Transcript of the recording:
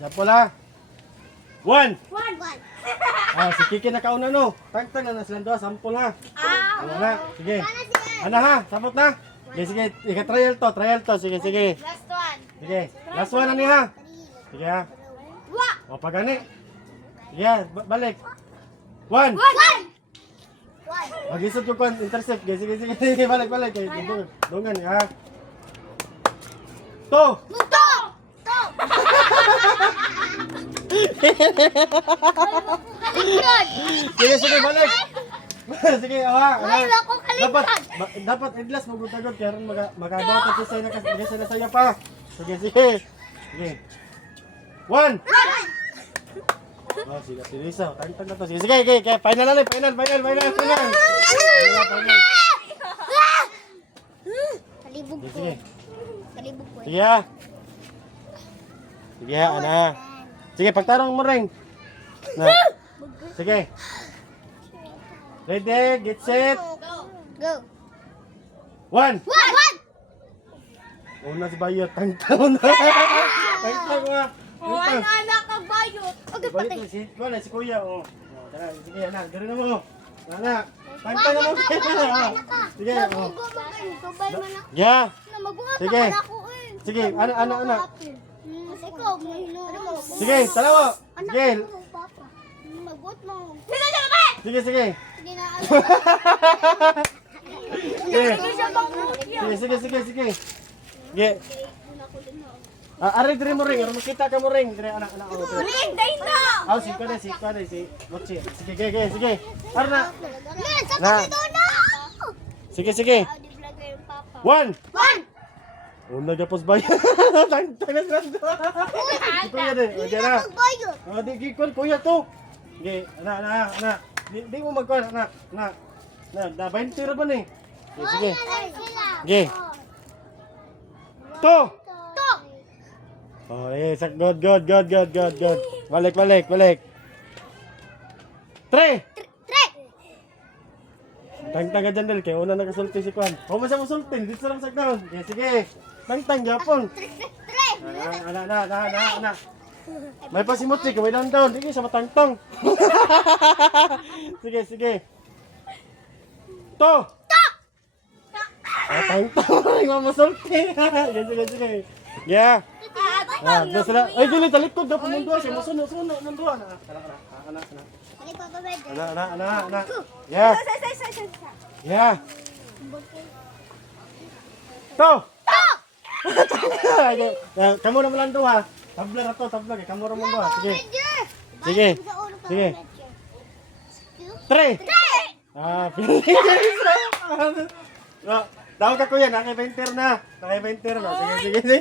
Sample ha. 1. One. Si Kiki nakauna no. Tangtang na silang doha, sample ha. Ano na, sige. Ano ha, sabot na. Sige, ika-trial to. Sige. Last one. Sige, last one na niya ha. Sige ha. O, pag gani. Sige, balik. 1. Mag-isot yung intercept. Sige, balik. Dungan ha. 2. Sige, balik. Sige, dapat idlas magutagod kaya ron magabaw ka sa na kasi na saya pa. Sige. 1. Sige, Teresa. Tantang na to. Sige. Kaya final. Kalibog ko. Sige. Kalibog ko. Sige ha. Sige ha, ana. Sige, pagtarong mo ring. Na. Sige. Ready, get set. Go. 1. One. Una si Bayot, tangtaw na. Tangtaw na. anak ang bayot. Okay, Bayot na si Kuya. Tara, sige, anak, gano'n na mo. Anak, tangtaw na mo. Sige, Subay man ako. Yeah. Maguha Sige. pa ako eh. Sige, anak. Kasi ikaw, mahilo. Sige, tara mo. Sige. Maguha mo. Sige. Sige na. Sige. Sige. Ari diri mo ring, makita ka mo ring. Dire anak. Ring, dahil na. Si Mochi. Sige. Arna. Sa kapito na. Sige. Di vlogger yung papa. 1. One. Una gapos bay. Tangtang na. Kuya din. Okay na. Bayot. Di gikon kuya to. Sige, anak. Di mo magkuhan, anak. Na, 20 ra ba ni? Sige. Sige. 2. Oh, good. Balik. 3. Tangtang ka dyan, Del. Kaya una nakasulti si Kwan. Huwag mo siya masultin. Dito sa ramsak down. Sige. Tangtang, Japon. Anak. May pasimot si Kaway down. Hindi siya matangtang. Sige. To! Tangtang. Hindi mo masulti. Sige. Yeah. Doon sila. Ay, dili, talikod daw pumunduan siya. Masuno, munduan. Anak. Yeah. To! Kamu na malang doha. Tabler ato. Kamu na malang doha. Sige. 3. Daw ka kuya, nakay-venter na. Sige.